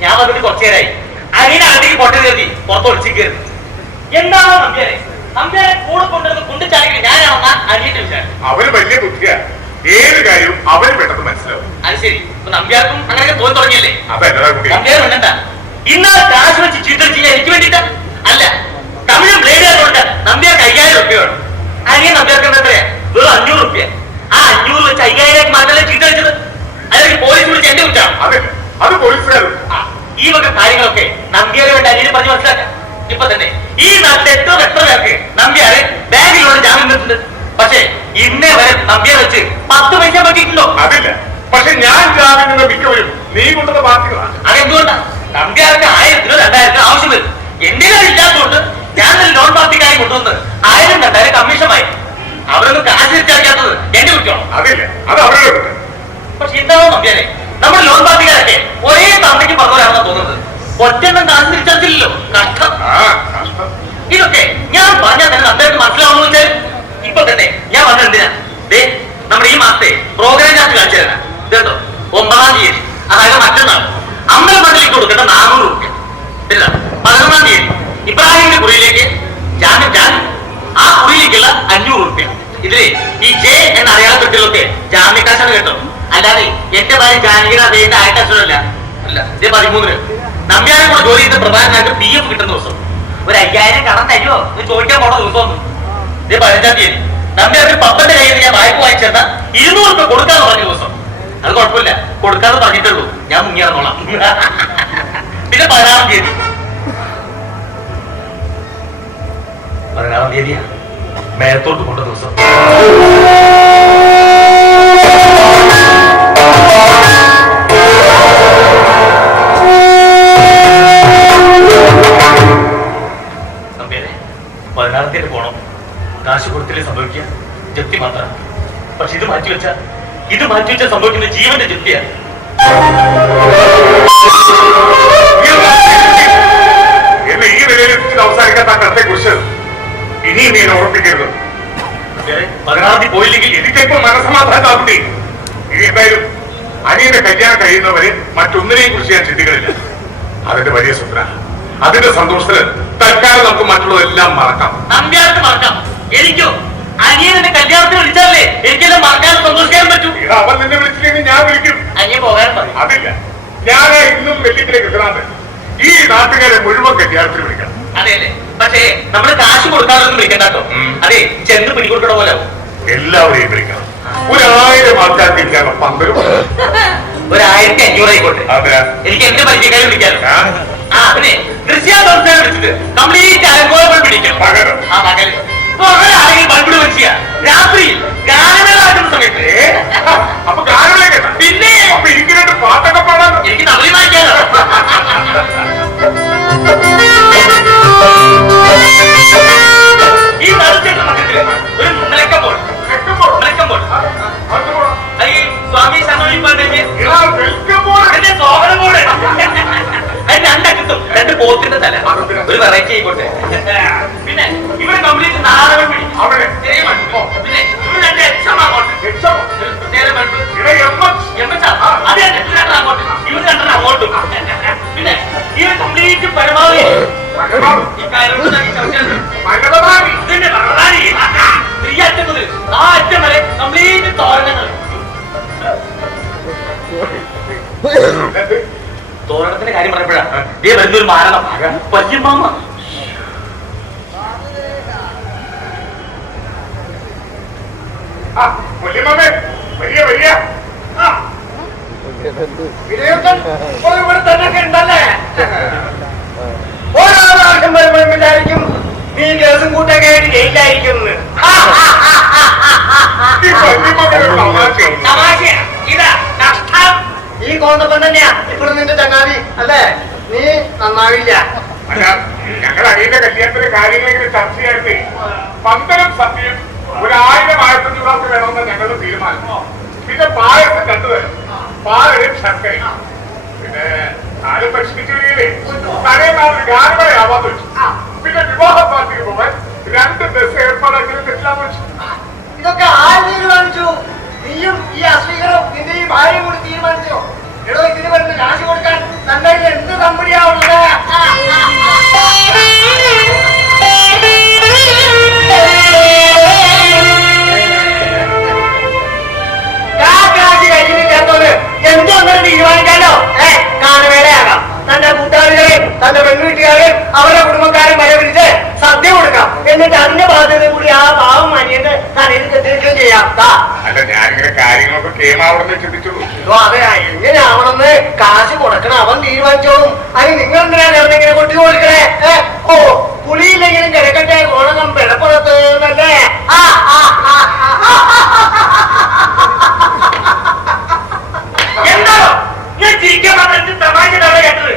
ഞാൻ വന്നിട്ട് കുറച്ചു നേരമായി അകത്തേക്ക് പൊട്ടൽ കരുതി. പുറത്ത് ഒളിച്ചിരിക്കരുത് എന്താണോ നമ്പ്യാരെ? നമ്പ്യാരെ കൂടെ കൊണ്ടുവന്ന് കൊണ്ടുചാടിക്കൽ ഞാനാണെന്ന അനിയന്റെ വിചാരം അവന് വലിയ ബുദ്ധിയാണ് ഏത് കാര്യവും അവന് പെട്ടെന്ന് മനസ്സിലാവും. അത് ശരി. ഇപ്പൊ നമ്പ്യാർക്കും അങ്ങനെയൊക്കെ തോന്നി തുടങ്ങിയല്ലേ അപ്പൊ കുട്ടി നമ്പ്യാർ വേണ്ട ഇന്നാ കാശ് വെച്ച് ചീത്തൽ ചെയ്യാൻ എനിക്ക് വേണ്ടിട്ടാ അല്ല തമിഴ് ബ്ലേഡുകാരുണ്ട് നമ്പ്യാർക്ക് അയ്യായിരം റുപ്യ വേണം അനിയൻ നമ്പ്യാർക്ക് എന്താ എത്രയാ വെറും അഞ്ഞൂറ് റുപ്യ ആ അഞ്ഞൂറ് വെച്ച് അയ്യായിരം മാറ്റല്ലേ ചീത്ത വെച്ചത് അല്ലെങ്കിൽ പോലീസ് വിളിച്ച് എന്റെ കുറ്റാണ് അതല്ല അത് പോലീസുകാരും ആ, ഈ വക കാര്യങ്ങളൊക്കെ നമ്പ്യാരെ വേണ്ട അനിയനെ പറഞ്ഞ് മനസ്സിലാക്കാം ഇപ്പൊ തന്നെ ഈ നാട്ടിലെ എത്ര എത്ര പേർക്ക് നമ്പ്യാരെ ബാങ്കിലൂടെ ജാമ്യം വെച്ചിട്ടുണ്ട് പക്ഷേ ഇന്നേ വരെ നമ്പ്യ വെച്ച് പത്ത് പൈസ പറ്റിയിട്ടുണ്ടോ അതില്ല. പക്ഷെ ഞാൻ ജാമ്യം മിക്കവരും നീ കൊണ്ടുവന്ന പാർട്ടികളാണ് അതെന്തുകൊണ്ടാണ് നമ്പ്യാർക്ക് ആയിരത്തിനോ രണ്ടായിരത്തിനോ ആവശ്യം വരും. എന്റെ ഇല്ലാത്തതുകൊണ്ട് ഞാൻ ലോൺ പാർട്ടിക്കാരെ കൊണ്ടുവന്ന് ആയിരം രണ്ടായിരം കമ്മീഷമായി അവരൊന്നും കാശ് തിരിച്ചറിയാത്തത് എന്റെ കുറ്റമാണ്? അതില്ല. അത് അവരുടെ കുറ്റം. പക്ഷെ എന്താണോ നമ്പ്യാരെ? നമ്മുടെ ലോൺ പാർട്ടിക്കാരൊക്കെ ഒരേ തന്നയ്ക്ക് പറഞ്ഞവരാണെന്ന് തോന്നുന്നത്. ഒറ്റെണ്ണം കാശ് തിരിച്ചടച്ചില്ലല്ലോ കഷ്ടം ആ കഷ്ടം ഇതൊക്കെ ഞാൻ പറഞ്ഞാൽ തന്നെ നന്നായിട്ട് മനസ്സിലാവുന്നു വെച്ചാൽ ഇപ്പൊ തന്നെ ഞാൻ പറഞ്ഞ എന്തിനാ ദേ നമ്മുടെ ഈ മാസത്തെ പ്രോഗ്രാം ചാർജ് കാണിച്ചു തരാം ഇതോ ഒമ്പതാം തീയതി അതായത് മറ്റന്നാൾ അമ്പല മണ്ഡലിക്ക് കൊടുക്കേണ്ട നാനൂറ് രൂപ ഇല്ല പതിനൊന്നാം തീയതി ഇബ്രാഹിമിന്റെ കുറിയിലേക്ക് ജാമ്യം ജാമ്യം ആ കുറിയിലേക്കുള്ള അഞ്ഞൂറ് രൂപ ഇതിലെ ഈ ജെ എന്ന അടയാളപ്പെട്ടിലൊക്കെ ജാമ്യക്കാശാണ് കേട്ടോ. അല്ലാതെ എന്റെ ഭാര്യ ജാനകിയുടെ അദ്ദേഹത്തിന്റെ ആയിട്ടല്ല അല്ല. ഇത് പതിമൂന്നിന്. നമ്പ്യാരെ കൂടെ ജോലി ചെയ്ത പ്രധാനമായിട്ട് പി എഫ് കിട്ടുന്ന ദിവസം. ഒരു അയ്യായിരം കടം തരുമോ എന്ന് ചോദിക്കാൻ പോണ ദിവസം ഒന്നും ഇത് പതിനഞ്ചാം തീയതി. നമ്പ്യാർ പപ്പന്റെ കയ്യിൽ ഞാൻ വായ്പ വാങ്ങിച്ചെന്ന ഇരുന്നൂറ് രൂപ കൊടുക്കാന്ന് പറഞ്ഞ ദിവസം. അത് കുഴപ്പമില്ല. കൊടുക്കാതെ പറഞ്ഞിട്ടുള്ളൂ ഞാൻ മുങ്ങിയാന്നോളാം പിന്നെ പതിനാറാം തീയതി. പതിനാറാം തീയതിയാ? മേലത്തോട്ട് കൊണ്ട ദിവസം. സംഭവിക്കുക? ജപ്തി മാത്രം. പക്ഷെ ഇത് മാറ്റി വെച്ച ഇത് മാറ്റി വെച്ചാൽ സംഭവിക്കുന്ന ജീവന്റെ ജപ്തിയാണ്. എന്ന് ഈ നിലയിൽ എത്തിച്ച് അവസാനിക്കാത്ത ആ കത്തെ കുറിച്ച് ഇനിയും നീ എന്നെ ഓർപ്പിക്കരുത്. നമ്പ്യാരെ പതിനാറാം തീയതി പോയില്ലെങ്കിൽ എനിക്ക് എനിക്കിപ്പോ മനസ്സമാധാനം കുട്ടി ഇനി എന്തായാലും അനിയന്റെ കല്യാണം കഴിയുന്നവരെ മറ്റൊന്നിനെയും കുറിച്ച് ഞാൻ ചിന്തിക്കുന്നില്ല അതിന്റെ വലിയ സ്വപ്ന അതിന്റെ സന്തോഷത്തിന് തൽക്കാലം നമുക്ക് മറ്റുള്ളതെല്ലാം മറക്കാം. നമ്പ്യാർക്ക് മറക്കാം. എനിക്കോ? അനിയനെ കല്യാണത്തിന് വിളിച്ചാലേ എനിക്കെല്ലാം മറക്കാനും സന്തോഷിക്കാൻ പറ്റൂ. അവൻ നിന്നെ വിളിച്ചില്ലെങ്കിൽ ഞാൻ വിളിക്കും. അനിയൻ പോകാൻ പറയും അതില്ല. ഞാൻ ഇന്നും വെള്ളിക്കിലെ കിട്ടണത് ഈ നാട്ടുകാരെ മുഴുവൻ കല്യാണത്തിന് വിളിക്കണം. അതെയല്ലേ പക്ഷേ നമ്മൾ കാശ് കൊടുക്കാതൊന്നും വിളിക്കണ്ടോ. അതെ ചെന്ന് പിടികൊടുക്കണ പോലെ. എല്ലാവരെയും വിളിക്കണം. ഒരായിരം ആൾക്കാർക്ക് ഇരിക്കാനുള്ള പന്തലും ഒരു ആയിരത്തി അഞ്ഞൂറ് ആയിക്കോട്ടെ. എനിക്ക് എന്റെ പരിചയക്കാരെ വിളിക്കാനും ആ, പിന്നെ ദൃശ്യാദോഷനെ വിളിച്ചിട്ട് കംപ്ലീറ്റ് അലങ്കോലം പിടിക്കണം. പകരം. ആ പകൽ. രാത്രിയിൽ ഗാനമേള സമയത്ത് അപ്പൊ ഗാനമേള പിന്നെ അപ്പൊ അറ്റം മുതൽ ആ അറ്റം വരെ കംപ്ലീറ്റ് തോരണങ്ങൾ തോരണത്തിന്റെ കാര്യം പറഞ്ഞപ്പോഴാണ് ദേ വരുന്നൊരു മാരണം വല്യമ്മാമ വലിയ വലിയ. ആ, വിനയോത്തൻ ഇവിടെ തന്നെ ഉണ്ടല്ലേ? കേസും കൂട്ടൊക്കെ ആയിട്ട് ജയിലായിരിക്കും എന്ന്. ഈ വല്യമ്മയുടെ ഒരു തമാശയാണ്. തമാശയാ. ഇതാ നഷ്ടം. ഈ കോന്തപ്പൻ തന്നെയാ. ഇപ്പോൾ നിന്റെ ചങ്ങാതി അല്ലേ? നീ നന്നാവില്ല. അല്ല ഞങ്ങൾ അനിയന്റെ കല്യാണത്തിന്റെ കാര്യങ്ങളെങ്കിലും ചർച്ച ചെയ്യട്ടെ പന്തരം സത്യം ഒരു ആയിരം ആയിരത്തഞ്ഞൂറ് ഗ്ലാസ് വേണമെന്ന് ഞങ്ങളുടെ തീരുമാനം പിന്നെ പായസം രണ്ടുതരം പാലയും ശർക്കരയും. പിന്നെ ആരും ഭക്ഷിച്ചില്ലേ തലേ നാൾ ഗാനമേളയാവാന്ന് വെച്ചു. പിന്നെ വിവാഹ പാർട്ടിക്ക് പോകാൻ രണ്ട് ബസ് ഏർപ്പാടാക്കി തെറ്റില്ലാന്ന് വെച്ചു ഇതൊക്കെ ആര് നീയും ഈ അസ്വീകരണം നിന്റെ ഈ ഭാര്യയും കൂടി തീരുമാനിച്ചോ? എടോ ഇതിന് വരുന്ന കാശ് കൊടുക്കാൻ തന്റെ എന്ത് വീട്ടുകാരും കെട്ടിരിക്കുകയും ചെയ്യാം ദാ. അല്ല ഞാനിങ്ങനെ കാര്യങ്ങളൊക്കെ കേമാവണമെന്ന് ചിന്തിച്ചുള്ളൂ ഇതോ അതെ എങ്ങനെയാവണമെന്ന് കാശ് കൊടുക്കണം അവൻ തീരുമാനിച്ചോളും. അതിന് നിങ്ങൾ എന്തിനാ ചേർന്നിങ്ങനെ കൊട്ടി കൊടുക്കണേ ഓ പുളിയില്ലെങ്കിലും കിടക്കട്ടെ കോണകം പിടപ്പുറത്ത് എന്നല്ലേ? ആ, ആ, ആ, ആ, എന്താണോ? ഞാൻ ചിരിക്കാൻ പറഞ്ഞിട്ട് തമാശ കേട്ടത്?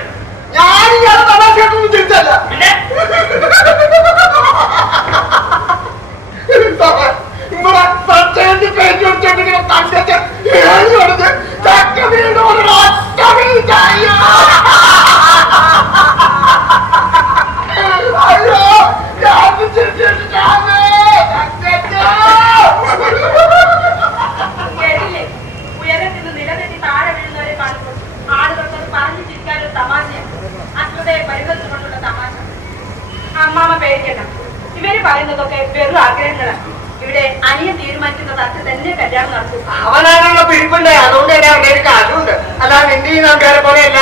ഈ നാട്ടുകാരെ പോലെയല്ല.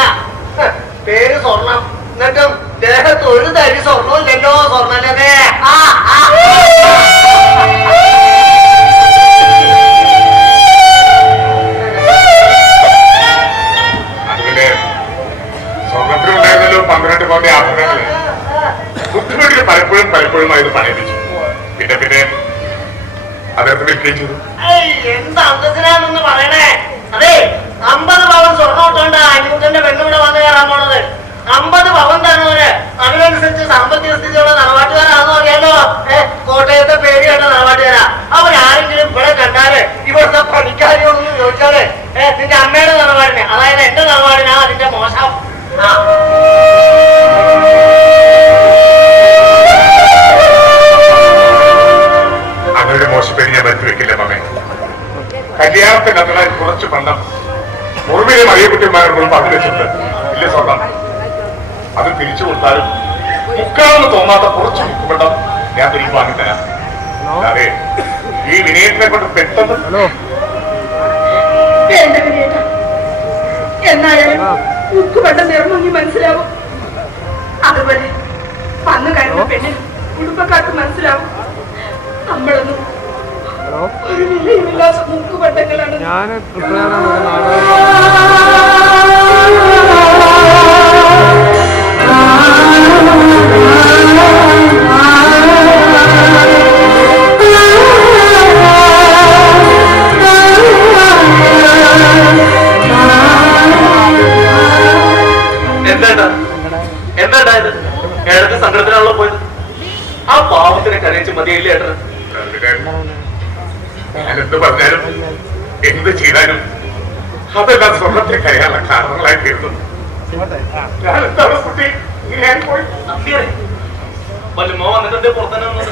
പേര് സ്വർണം. എന്നിട്ടും ദേഹത്ത് ഒരു തരി സ്വർണവും ഇല്ലല്ലോ സ്വർണല്ലേ സ്വർണത്തിനുണ്ടായിരുന്നല്ലോ പന്ത്രണ്ട് പവന്റെ ആഭരണങ്ങൾ. ബുദ്ധിമുട്ടിൽ പലപ്പോഴും പലപ്പോഴും ഇത് പണിയിപ്പിച്ചു പിന്നെ പിന്നെ അദ്ദേഹത്തിന് വിൽക്കുകയും ചെയ്തു. എന്ത് പറയണേ? അതെ അമ്പത് പവൻ സ്വർണം ഇട്ടോണ്ട് അനിമുത്തന്റെ പെണ്ണിവിടെ വന്നു കയറാൻ പോണത്. അമ്പത് പവൻ തന്നവര് അതിനനുസരിച്ച് സാമ്പത്തിക സ്ഥിതിയുള്ള തറവാട്ടുകാരാണെന്ന് അറിയാലോ. ഏ കോട്ടയത്തെ പേര് കേട്ട തറവാട്ടുകാരാ അവരാരെങ്കിലും ഇവിടെ കണ്ടാൽ ഇവിടുത്തെ പണിക്കാരിയോടൊന്ന് ചോദിച്ചാൽ ഏ നിന്റെ അമ്മയുടെ തറവാടിനെ അതായത് എന്റെ തറവാടിനാ അതിന്റെ മോശം. ആ. കല്യാണത്തിന് കത്തനായി കുറച്ച് പണം മുറിവിലെ മറിയക്കുട്ടിമാരോട് പറഞ്ഞു വെച്ചിട്ട് ഇല്ല സ്വർണം അത് തിരിച്ചു കൊടുത്താലും മുക്കാമെന്ന് തോന്നാത്ത കുറച്ച് മുക്കുപണ്ടം ഞാൻ തിരിച്ചു വാങ്ങിത്തരാം അതെ ഈ വിനയത്തിനെ കൊണ്ട് പെട്ടെന്ന് എന്റെ വിനയേട്ട എന്നായാലും മനസ്സിലാവും. അതുപോലെ വന്നു കഴിഞ്ഞ പെണ്ണിന് കുടുംബക്കാർക്ക് മനസ്സിലാവും. നമ്മളൊന്നും മുക്കുപണ്ടങ്ങളാണ് ഞാൻ ട്രിപ്പിളാണ് ഒരു നാടകം സങ്കടത്തിനാണല്ലോ പോയത്? ആ പാവത്തിനെ കരയിച്ച് മതിയില്ലേ ഏട്ടന്? ഞാൻ എന്ത് പറഞ്ഞാലും എന്ത് ചെയ്താലും അതെല്ലാം സ്വർണത്തെ കരയാനുള്ള കാരണങ്ങളായി തീർന്നു ഞാനെന്താണ് കുട്ടി? ഇങ്ങനെ പോയി വല്ലുമ്മ വന്നിട്ട് പുറത്തന്നെ വന്നത്?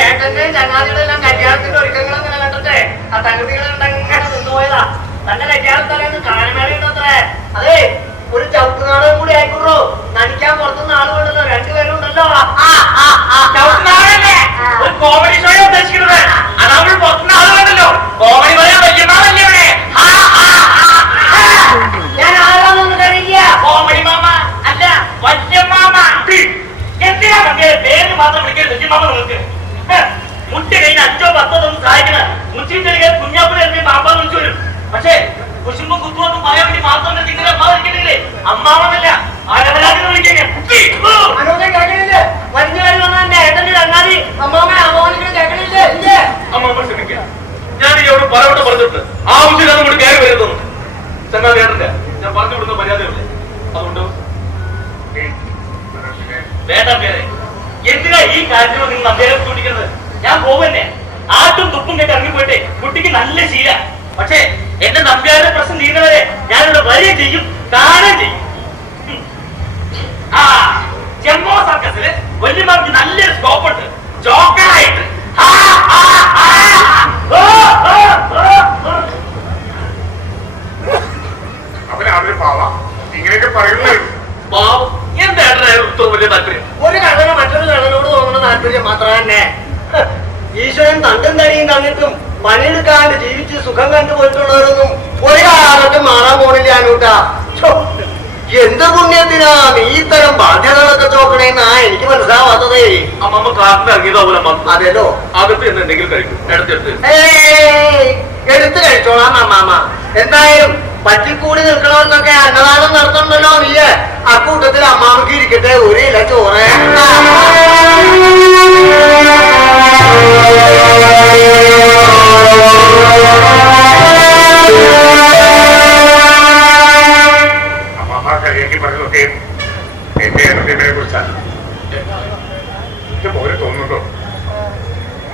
ഏട്ടന്റെയും ചങ്ങാതിയുടെ എല്ലാം കല്യാണത്തിന്റെ ഒരുക്കങ്ങൾ അങ്ങനെ കണ്ടിട്ടേ. ആ തകൃതികൾ അങ്ങനെ നിന്നുപോയതാ തന്റെ കല്യാണം തലേന്ന് കാലമേളയുണ്ടത്രേ അതെ ഒരു ചവിട്ടുനാടകം കൂടി ആയിക്കോളൂ നടിക്കാൻ പുറത്തുനിന്ന് ആളുകളുണ്ടല്ലോ രണ്ടുപേരും ഉണ്ടല്ലോ ആ, ആ, ആ, ചവിട്ടുനാടല്ലേ? ഒരു കോമഡി ഷോ ഉദ്ദേശിക്കുന്നത് അതാവുമ്പോൾ പുറത്തുനിന്ന് ആളുകളുണ്ടല്ലോ കോമഡി പറയാൻ വല്യമാവല്ലേ ഇവിടെ ആ, ആ, ആ, ആ. ഞാൻ ആരാന്നൊന്നും കഴിയില്ല കോമഡി മാമ അല്ല വല്യമാമ എന്തിനാ മറ്റേ പേര് മാത്രം വിളിക്കരുത് വല്യമാമ നിങ്ങൾക്ക് ഹെ, മുട്ടി കഴിഞ്ഞ അഞ്ചോ പത്തോ ദിവസം സഹായിക്കണ മുച്ചിന്റെ കുഞ്ഞാപ്പിനെ എന്നെ മാമ്പാന്ന് വിളിച്ചു വരും. പക്ഷേ കുശുമ്പും കുത്തുവൊന്നും പറയാൻ വേണ്ടി മാത്രം നിങ്ങൾ അമ്മ വിളിക്കണില്ലേ? അമ്മാവന്നല്ല ആരവരാജെന്ന് വിളിക്കാൻ കേൾക്കണില്ലേ? വലിഞ്ഞു വന്ന എന്റെ ഏട്ടന്റെ ചങ്ങാതി അമ്മാമ അമ്മോനിക്ക് കേൾക്കണില്ലേ? ഇല്ലേ? അമ്മ ക്ഷമിക്കുക ഞാൻ ഇവരോട് പലവട്ടം പറഞ്ഞിട്ടുണ്ട്. ആവശ്യമില്ലാതെ കൂടി കയറി വരുന്നു ചങ്ങാതി ഏട്ടന്റെ ഞാൻ പറഞ്ഞു വിടുന്ന മര്യാദയല്ലേ അതുകൊണ്ട് വേണ്ട പേരെ. എന്തിനാ ഈ കാര്യത്തിൽ നിങ്ങൾ അദ്ദേഹം ചൂണ്ടിക്കുന്നത്? ഞാൻ പോകുന്നേ ആട്ടും തുപ്പും കേട്ട് ഇറങ്ങിപ്പോയിട്ടെ കുട്ടിക്ക് നല്ല ശീല. പക്ഷേ എന്റെ നമ്പ്യാരുടെ പ്രശ്നം തീരുന്നവരെ ഞാനിവിടെ വരിക ചെയ്യും. ഈശ്വരൻ തണ്ടും തടിയും തന്നിട്ടും പണിയെടുക്കാണ്ട് ജീവിച്ച് സുഖം കണ്ടുപോയിട്ടുള്ളവരൊന്നും ഒരു കാലത്തും മാറാൻ പോണില്ല അനൂട്ട. എന്ത് പുണ്യത്തിനാ നീ ഇത്തരം ബാധ്യതകളൊക്കെ ചോക്കണേന്നാ എനിക്ക് മനസ്സിലാവാത്തതേ. അമ്മ കാട്ടിന് ഇറങ്ങിയതാവൂല അമ്മ. അതെല്ലോ അകത്ത് എന്തെങ്കിലും കഴിക്കും. എടുത്തെടുത്ത് എടുത്ത്. കഴിച്ചോളാം അമ്മാമ എന്തായാലും പറ്റിക്കൂടി നിൽക്കണമെന്നൊക്കെ അന്നദാനം നടത്തണ്ടല്ലോ നീയ്. അക്കൂട്ടത്തിൽ അമ്മാമക്ക് ഇരിക്കട്ടെ ഒരു ഇല ചോറ്. എന്റെ പോലെ തോന്നുന്നുണ്ടോ?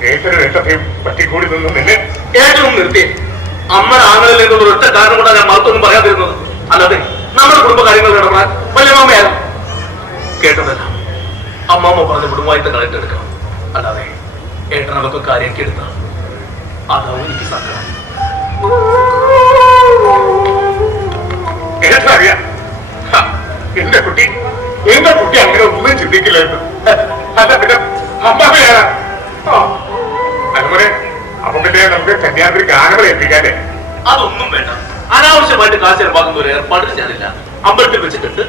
ഏതൊരു രണ്ടത്തെയും പറ്റിക്കൂടി നിന്ന് നിന്നെ ഏറ്റവും നിർത്തി. അമ്മ നിന്നുള്ള ഒറ്റ കാരണം കൊണ്ടാണ് ഞാൻ മറുത്തൊന്നും പറയാതിരുന്നത്. അല്ലാതെ നമ്മുടെ കുടുംബ കാര്യങ്ങൾ വലിയ വല്യമ്മയാണ് കേട്ടതല്ല അമ്മാമ്മ പറഞ്ഞ കുടുംബമായിട്ട് കളക്ട് എടുക്കണം. അല്ലാതെ ഏട്ടനൊക്കെ കാര്യം കെടുത്ത അതാവും എനിക്ക് സങ്കടം. അമ്പലത്തിൽ വെച്ചിട്ടുണ്ട്.